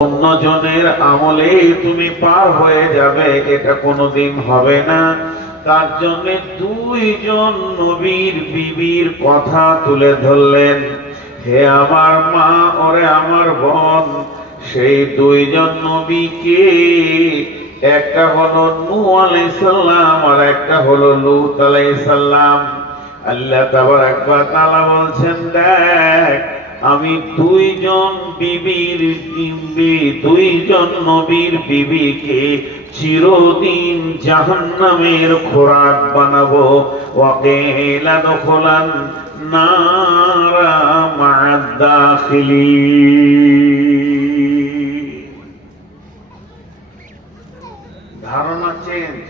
অন্যজনের আমলে তুমি পার হয়ে যাবে, এটা কোনোদিন হবে না। তার জন্য দুইজন নবীর বিবির কথা তুলে ধরলেন। হে আমার মা, ওরে আমার বোন, সেই দুইজন নবীকে একটা হলো নু আলাইসাল্লাম আর একটা হলো লূত আলাইসাল্লাম আল্লাহ তাবারাক একবার তালা বলছেন, দেখ, আমি দুইজন বিবির বিবি দুইজন নবীর বিবিকে চিরদিন জাহান্নামের খোরাক বানাবো। ওয়াকিলা দখলান নারা মা'আদ-দাখিলি ধারণা চেঞ্জ।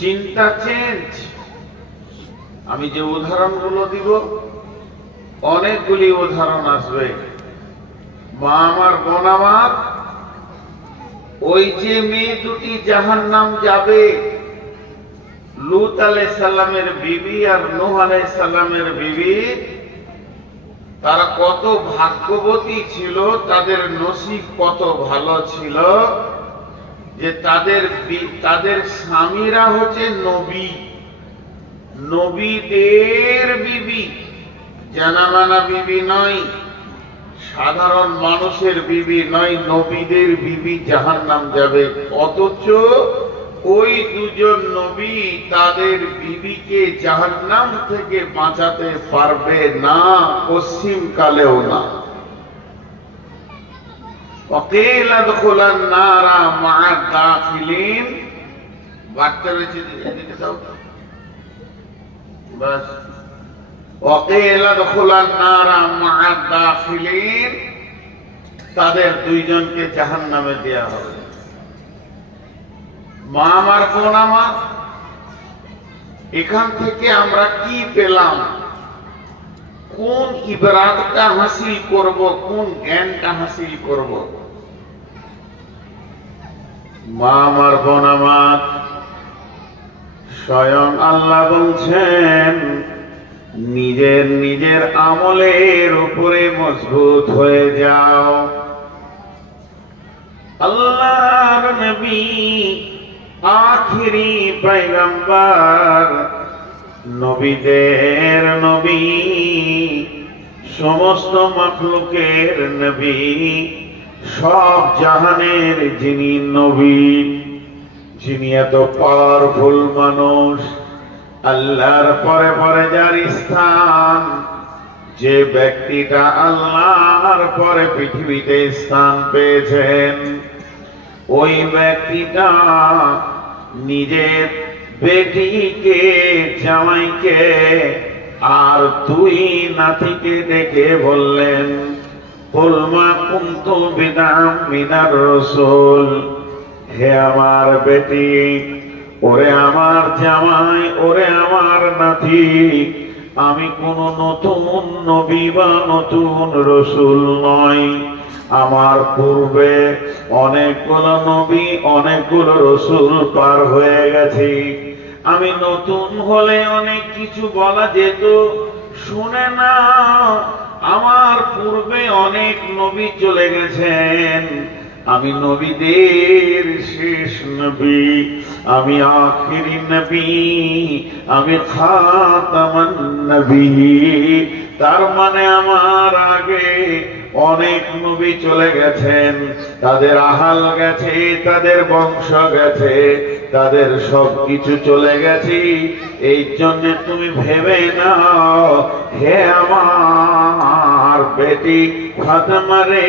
চিন্তা চেঞ্জ। আমি যে উদাহরণগুলো দিব অনেকগুলি উদাহরণ আসবে। মা আমার, বোন আমার, ওই যে মেয়ে দুটি জাহান নাম যাবে, লুত আলাই সাল্লামের বিবি আর নোহ আলাই সাল্লামের বিবি, তারা কত ভাগ্যবতী ছিল, তাদের নসিব কত ভালো ছিল, যে তাদের তাদের স্বামীরা হচ্ছে নবী। নবীদের বিবি। জানামানা বিবি নয়, সাধারণ মানুষের বিবি নয়, নবীদের বিবি জাহান নাম যাবে। অথচ ওই দুজন নবী তাদের বিবিকে জাহান্নাম থেকে বাঁচাতে পারবে না, পশ্চিম কালেও না। বাচ্চারা তাদের দুইজনকে জাহান্নামে দেয়া হবে। মা আমার বোন আমার, এখান থেকে আমরা কি পেলাম? কোন ইবরাতটা হাসিল করব, কোন জ্ঞানটা হাসিল করব? মা আমার বোন আমার, স্বয়ং আল্লাহ বলছেন নিজের নিজের আমলের উপরে মজবুত হয়ে যাও। আল্লাহর নবী, আখিরি পয়গম্বর, নবীদের নবী, সমস্ত মখলুকের নবী, সব জাহানের যিনি নবী, যিনি এত পাওয়ারফুল মানুষ আল্লাহর পরে পরে যার স্থান, যে ব্যক্তিটা আল্লাহর পরে পৃথিবীতে স্থান পেয়েছেন, ওই ব্যক্তিটা নিজের বেটিকে, জামাইকে আর তুই নাতিকে ডেকে বললেন কুলমা কুন্তু বিদাম মিনার রসুল, হে আমার বেটি ওরে আমার জামাই, ওরে আমার নাতি, আমি কোন নতুন নবী বা নতুন রসুল নয় আমার পূর্বে অনেকগুলো নবী, অনেকগুলো রসুল পার হয়ে গেছে। আমি নতুন হলে অনেক কিছু বলা যেত। শুনে না আমার পূর্বে অনেক নবী চলে গেছেন। আমি নবীদের শেষ নবী, আমি আখিরি নবী, আমি খাতামান নবী। তার মানে আমার আগে অনেক নবী চলে গেছেন, তাদের আহাল গেছে, তাদের বংশ গেছে, তাদের সব কিছু চলে গেছে। এই জন্য তুমি ভেবে নাও, হে আমার বেটি ফাতেমারে,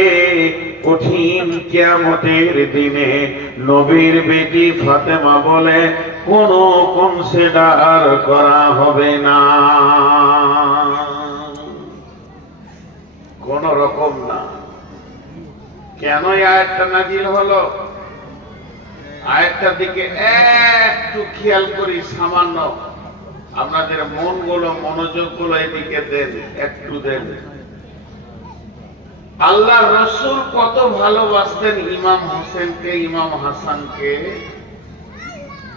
কঠিন কিয়ামতের দিনে নবীর বেটি ফাতেমা বলে, কোনো কনসিডার করা হবে না। কোন রকম না। কেন এই আয়াতটা নাজিল হলো? আয়াতটার দিকে একটু খেয়াল করি, সামান্য। আপনাদের মনগুলো মনোযোগগুলো এদিকে দেন, একটু দেন। আল্লাহ রসুল কত ভালোবাসতেন ইমাম হোসেনকে, ইমাম হাসানকে।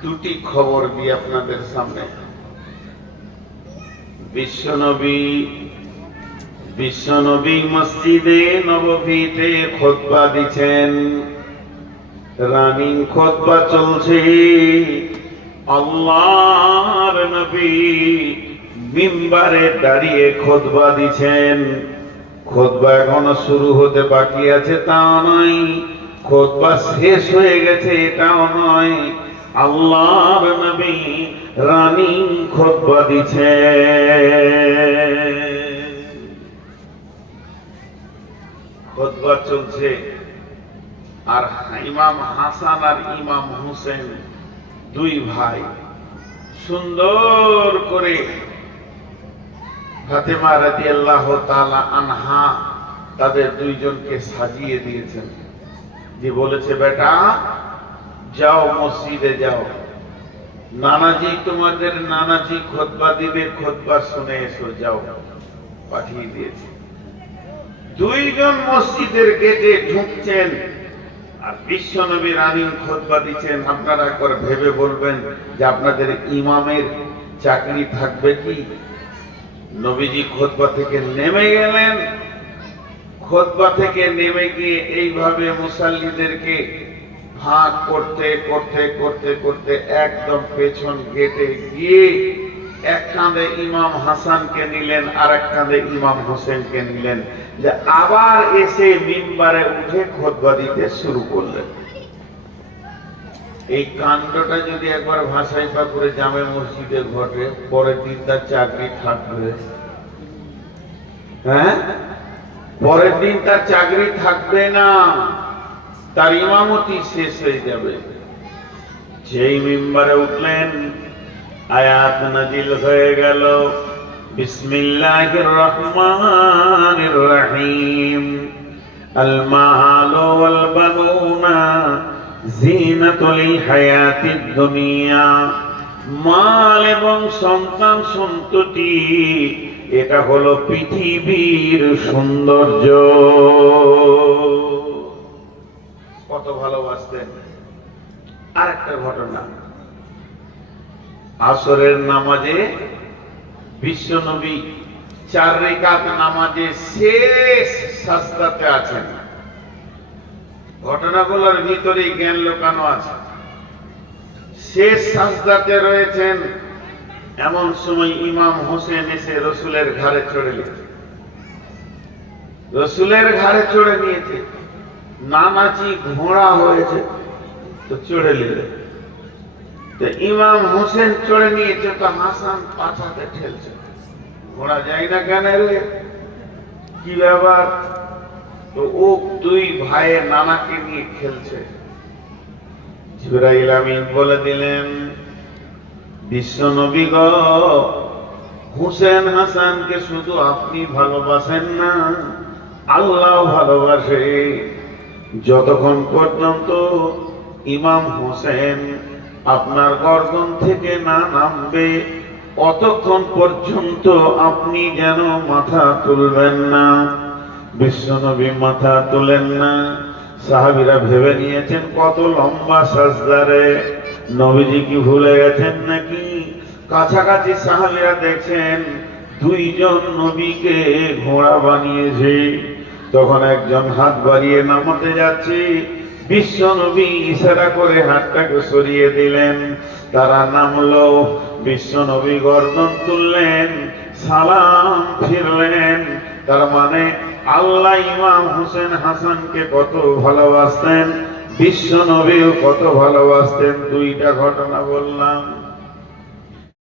দুটি খবর দিই আপনাদের সামনে। বিশ্বনবী বিশ্বনবী মসজিদে নববীতে খোদবা দিচ্ছেন। রানিং খোদবা চলছে। আল্লাহর নবী মিম্বারে দাঁড়িয়ে খোদবা দিচ্ছেন। খোদবা এখনও শুরু হতে বাকি আছে তা নয়। খোদবা শেষ হয়ে গেছে, এটাও নয়। আল্লাহর নবী রানিং খোদবা দিচ্ছেন। খোদবা চলছে। আর ইমাম হাসান আর ইমাম হুসেন দুই ভাই, সুন্দর করে ফাতেমা রাজি আল্লাহ আনহা তাদের দুইজনকে সাজিয়ে দিয়েছেন। যে বলেছে, বেটা, যাও মসজিদে যাও। নানাজি তোমাদের নানাজি খোদবা দিবে, খোদবা শুনে এসো, যাও। পাঠিয়ে দিয়েছে। দুইজন মসজিদের গেটে ঢুকছেন আর বিশ্ব নবী রানী খোদবা দিচ্ছেন। আপনারা একবার ভেবে বলবেন যে আপনাদের ইমামের চাকরি থাকবে কি? নবীজি খোদবা থেকে নেমে গেলেন। খোদবা থেকে নেমে গিয়ে এইভাবে মুসাল্লিদেরকে ভাগ করতে করতে করতে করতে একদম পেছন গেটে গিয়ে এক কাঁধে ইমাম হাসানকে নিলেন আর এক কাঁধে ইমাম হোসেনকে নিলেন। যে আবার এসে মিম্বারে উঠে খোদবা দিতে শুরু করলেন। এই কাণ্ডটা যদি একবার ভাষাই করে জামে মসজিদে ঘটে পরের দিন তার চাকরি থাকবে। হ্যাঁ? পরের দিন তার চাকরি থাকবে না, তার ইমামতি শেষ হয়ে যাবে। যেই মেম্বারে উঠলেন, আয়াত নাজিল হয়ে গেল, বিসমিল্লাহির রহমানির রহিম। আল মাল ওয়াল বানুনা জিনাতুল হায়াতিদ দুনিয়া। মাল এবং সন্তান সন্ততি, এটা হলো পৃথিবীর সৌন্দর্য। কত ভালোবাসতেন। আরেকটা ঘটনা। আসরের নামাজে বিশ্ব নবী চার রেখাত নামাজে শেষ সাজদাতে আছেন। ঘটনাগুলোর ভিতরে জ্ঞান লোকানো আছে। শেষ সাজদাতে রয়েছেন এমন সময় ইমাম হোসেন এসে রসুলের ঘাড়ে চড়ে রসুলের ঘাড়ে চড়ে নিয়েছে নানাচি ঘোড়া হয়েছে তো চড়ে নিলে তো ইমাম হোসেন চড়ে নিয়েছে তো হাসান পাছাতে ঠেলছে। ঘোড়া যায় না কেন রে? কি ব্যাপার? তো ও দুই ভাইয়ের নানাকে নিয়ে খেলছে। জিবরাইল আমিন বলে দিলেন, বিশ্ব নবী গ, হুসেন হাসানকে শুধু আপনি ভালোবাসেন না আল্লাহ ভালোবাসে। যতক্ষণ পর্যন্ত ইমাম হোসেন আপনার গর্দন থেকে না নামবে, অতক্ষণ পর্যন্ত আপনি যেন মাথা তুলবেন না। বিশ্বনবী মাথা তুলেন না। সাহাবিরা ভেবে নিয়েছেন, কত লম্বা সাজদারে নবীজি কি ভুলে গেছেন নাকি? কাছাকাছি সাহাবিরা দেখছেন, দুইজন নবীকে ঘোড়া বানিয়েছে। তখন একজন হাত বাড়িয়ে নামাতে যাচ্ছে। বিশ্ব নবী ইশারা করে হাতটাকে সরিয়ে দিলেন। তারা নামলো বিশ্ব নবী গর্দন তুললেন, সালাম ফিরলেন। তার মানে আল্লাহ ইমাম হোসেন হাসানকে কত ভালোবাসতেন বিশ্ব নবীও কত ভালোবাসতেন দুইটা ঘটনা বললাম।